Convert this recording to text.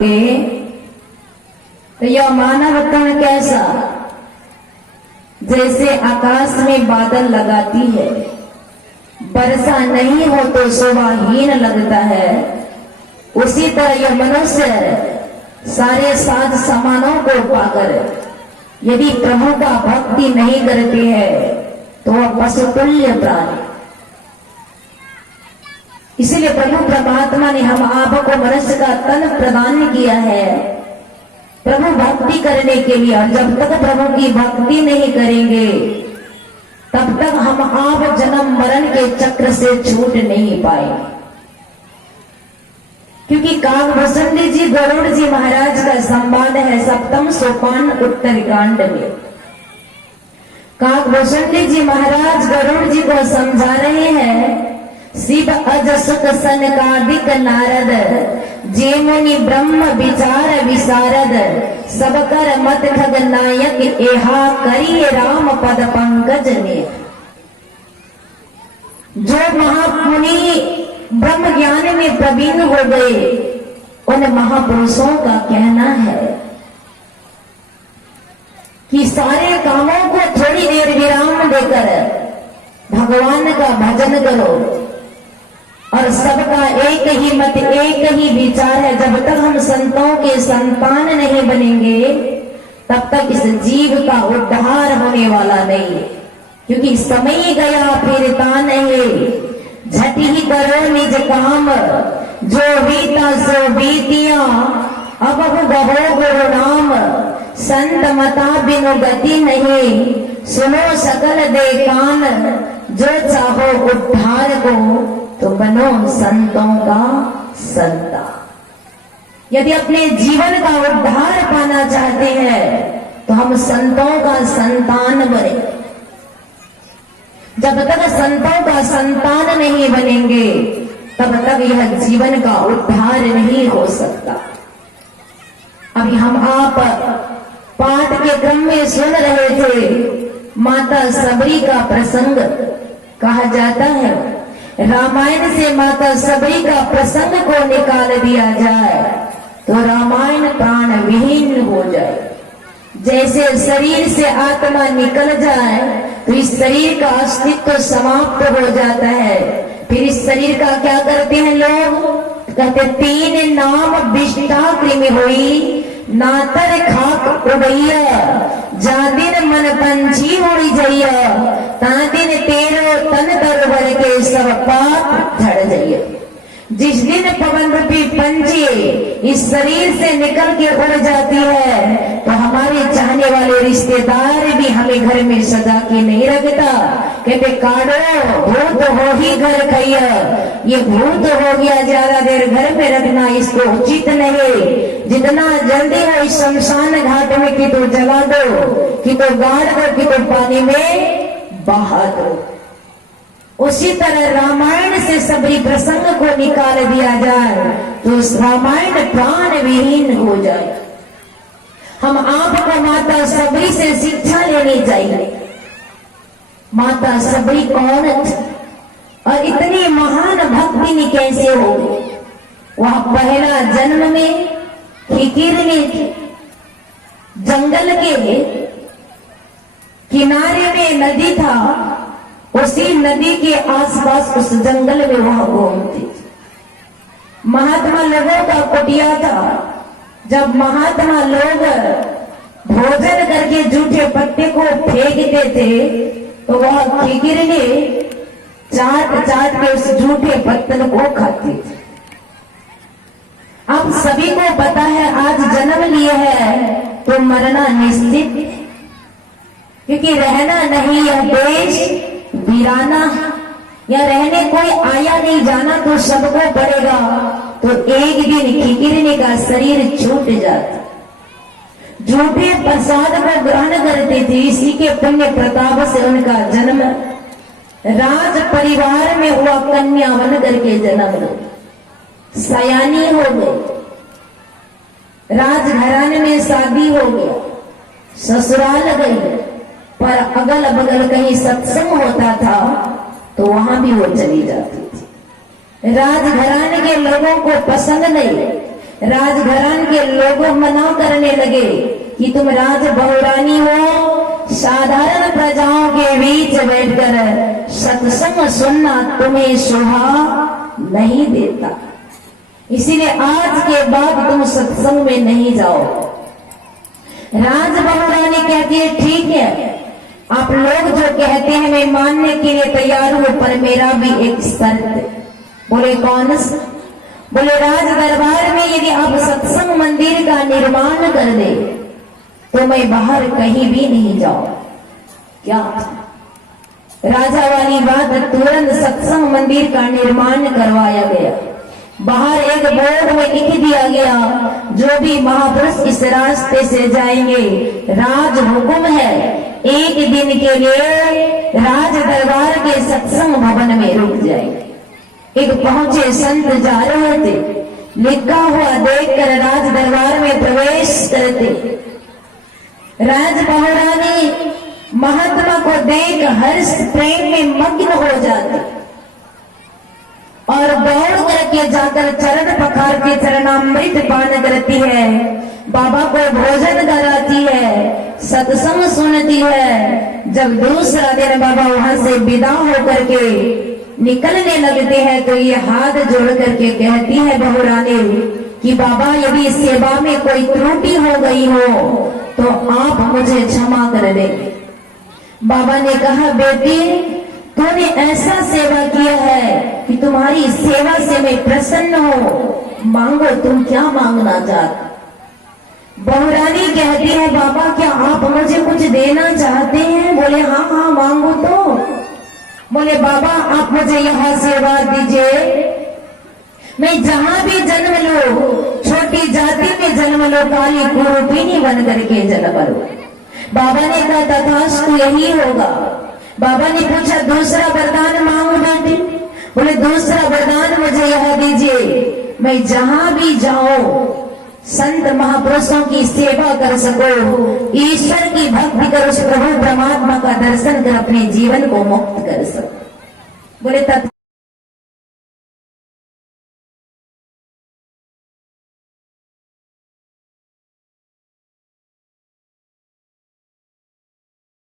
तो यह मानव तन कैसा, जैसे आकाश में बादल लगाती है, वर्षा नहीं हो तो शोभाहीन लगता है, उसी तरह यह मनुष्य सारे साध समानों को पाकर यदि प्रभु का भक्ति नहीं करते हैं तो वह पशुतुल्य प्राणी। इसीलिए प्रभु परमात्मा ने हम आपको मनुष्य का तन प्रदान किया है प्रभु भक्ति करने के लिए। और जब तक प्रभु की भक्ति नहीं करेंगे तब तक हम आप जन्म मरण के चक्र से छूट नहीं पाएंगे। क्योंकि काकभूषण जी गरुड़ जी महाराज का संवाद है सप्तम सोपान उत्तरकांड में। काकभूषण जी महाराज गरुड़ जी को समझा रहे हैं, शिव अज सुख सनकादिक नारद, जे मुनि ब्रह्म विचार विशारद, सब कर मत ठग नायक, एहा करिए राम पद पंकज में। जो महामुनि ब्रह्म ज्ञान में प्रवीण हो गए उन महापुरुषों का कहना है कि सारे कामों को थोड़ी देर विराम देकर भगवान का भजन करो। और सबका एक ही मत एक ही विचार है, जब तक हम संतों के संतान नहीं बनेंगे तब तक इस जीव का उद्धार होने वाला नहीं है। क्योंकि समय गया फिरता नहीं, झट ही करो निज काम, जो बीता सो बीतिया, अब गहो गुरु नाम, संत मता बिनु गति नहीं, सुनो सकल दे कान, जो चाहो उद्धार को तो बनो संतों का संता। यदि अपने जीवन का उद्धार पाना चाहते हैं तो हम संतों का संतान बने। जब तक संतों का संतान नहीं बनेंगे तब तक यह जीवन का उद्धार नहीं हो सकता। अभी हम आप पाठ के क्रम में सुन रहे थे माता सबरी का प्रसंग। कहा जाता है रामायण से माता सबरी का प्रसंग को निकाल दिया जाए तो रामायण प्राण विहीन हो जाए। जैसे शरीर से आत्मा निकल जाए तो इस शरीर का अस्तित्व समाप्त हो जाता है। फिर इस शरीर का क्या करते हैं लोग, कहते तीन नाम विष्टा कृमि हुई, नातर खाक उड़ैया, जा दिन मन पंछी उड़ी जइया, ता दिन तेरो तन तरवर के सब पाप झड़ जइया। जिस दिन पवन रूपी पंछी इस शरीर से निकल के उड़ जाती है तो हमारे चाहने वाले रिश्तेदार भी हमें घर में सजा के नहीं रखता। कहते काढ़ो भूत हो ही घर खैया, ये भूत हो गया, ज्यादा देर घर पे रखना इसको उचित नहीं। जितना जल्दी हो इस शमशान घाट में कि तो जला दो, कि तो गाड़ दो, कि तो पानी में बहा दो। उसी तरह रामायण से सबरी प्रसंग को निकाल दिया जाए तो रामायण प्राण विहीन हो जाए। हम आपको माता सबरी से शिक्षा लेनी चाहिए। माता सबरी कौन थी और इतनी महान भक्तिनी कैसे हो गई। वह पहला जन्म में किकिरनी थी, जंगल के किनारे में नदी था, उसी नदी के आसपास उस जंगल में वह घूमती। महात्मा लोगों का कुटिया था। जब महात्मा लोग भोजन करके जूठे पत्ते को फेंकते थे तो वह किकिरनी चाट चाट के उस जूठे पत्तन को खाती थी। अब सभी को पता है आज जन्म लिए है तो मरना निश्चित है, क्योंकि रहना नहीं यह देश वीराना, या रहने कोई आया नहीं जाना तो सबको पड़ेगा। तो एक दिन किकिरनी का शरीर छूट जाता, झूठे प्रसाद को ग्रहण करते थे। इसी के पुण्य प्रताप से उनका जन्म राज परिवार में हुआ, कन्या बन करके जन्म लो, सयानी हो गई, राजघराने में शादी हो गया, ससुराल गई। पर अगल बगल कहीं सत्संग होता था तो वहां भी वो चली जाती थी। राजघराने के लोगों को पसंद नहीं, राजघरान के लोग मना करने लगे कि तुम राज बहुरानी हो, साधारण प्रजाओं के बीच बैठकर सत्संग सुनना तुम्हें शोभा नहीं देता, इसीलिए आज के बाद तुम सत्संग में नहीं जाओ। राज बहुरानी कहती है ठीक है, आप लोग जो कहते हैं मैं मानने के लिए तैयार हूं, पर मेरा भी एक शर्त। बोले कौन सा? बोले राज दरबार में यदि आप सत्संग मंदिर का निर्माण कर दे तो मैं बाहर कहीं भी नहीं जाऊं। क्या राजा वाली बात, तुरंत सत्संग मंदिर का निर्माण करवाया गया। बाहर एक बोर्ड में लिख दिया गया, जो भी महापुरुष इस रास्ते से जाएंगे राज हुक्म है, एक दिन के लिए राज दरबार के सत्संग भवन में रुक जाएंगे। एक पहुंचे संत जा रहे थे, लिखा हुआ देखकर राज दरबार में प्रवेश करते। राज बहुरानी महात्मा को देख हर्ष प्रेम में मग्न हो जाते और दौड़ करके जाकर चरण पखार के चरणामृत पान करती है, बाबा को भोजन कराती है, सत्संग सुनती है। जब दूसरा दिन बाबा वहां से विदा होकर के निकलने लगते हैं तो ये हाथ जोड़ करके कहती है बहुरानी कि बाबा यदि सेवा में कोई त्रुटि हो गई हो तो आप मुझे क्षमा कर दें। बाबा ने कहा बेटी तूने ऐसा सेवा किया है कि तुम्हारी सेवा से मैं प्रसन्न हो, मांगो तुम क्या मांगना चाहते। बहुरानी कहती है बाबा क्या आप मुझे कुछ देना चाहते हैं? बोले हाँ हाँ मांगो तो। बोले बाबा आप मुझे यह आशीर्वाद दीजिए, मैं जहां भी जन्म लो, छोटी जाति में जन्म लो, काली कुरूपिनी बन करके जन्म लो। बाबा ने कहा तथास्तु यही होगा। बाबा ने पूछा दूसरा वरदान मांगो बेटी? बोले दूसरा वरदान मुझे यह दीजिए, मैं जहां भी जाऊं संत महापुरुषों की सेवा कर सको, ईश्वर की भक्ति कर, उस प्रभु परमात्मा का दर्शन कर अपने जीवन को मुक्त कर सको। बोले तथा